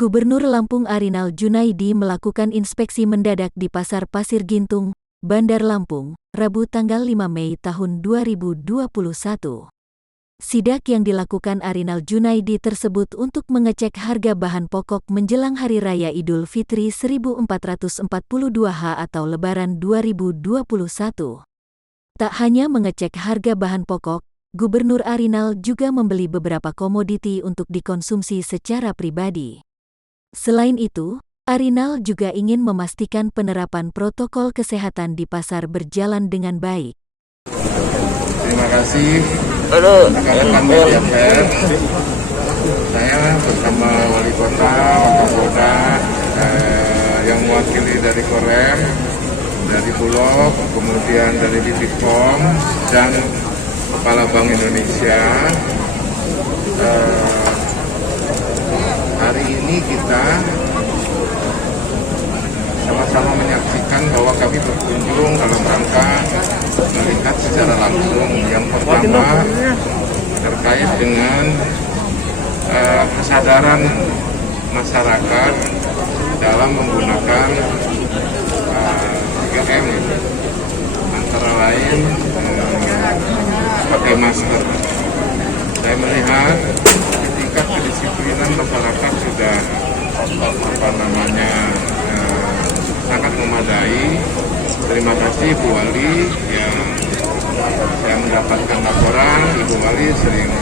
Gubernur Lampung Arinal Junaidi melakukan inspeksi mendadak di Pasar Pasir Gintung, Bandar Lampung, Rabu tanggal 5 Mei tahun 2021. Sidak yang dilakukan Arinal Junaidi tersebut untuk mengecek harga bahan pokok menjelang Hari Raya Idul Fitri 1442H atau Lebaran 2021. Tak hanya mengecek harga bahan pokok, Gubernur Arinal juga membeli beberapa komoditi untuk dikonsumsi secara pribadi. Selain itu, Arinal juga ingin memastikan penerapan protokol kesehatan di pasar berjalan dengan baik. Terima kasih rekan-rekan media pers. Saya bersama Wali Kota, Kapolda, yang mewakili dari Korem, dari Bulog, kemudian dari Bipom, dan Kepala Bank Indonesia. Hari ini kita sama-sama menyaksikan bahwa kami berkunjung dalam rangka melihat secara langsung yang pertama terkait dengan kesadaran masyarakat dalam menggunakan 3M, antara lain pakai masker. Saya melihat tingkat kedisiplinan masyarakat sudah sangat memadai. Terima kasih Bu Wali yang saya mendapatkan laporan. Ibu Wali sering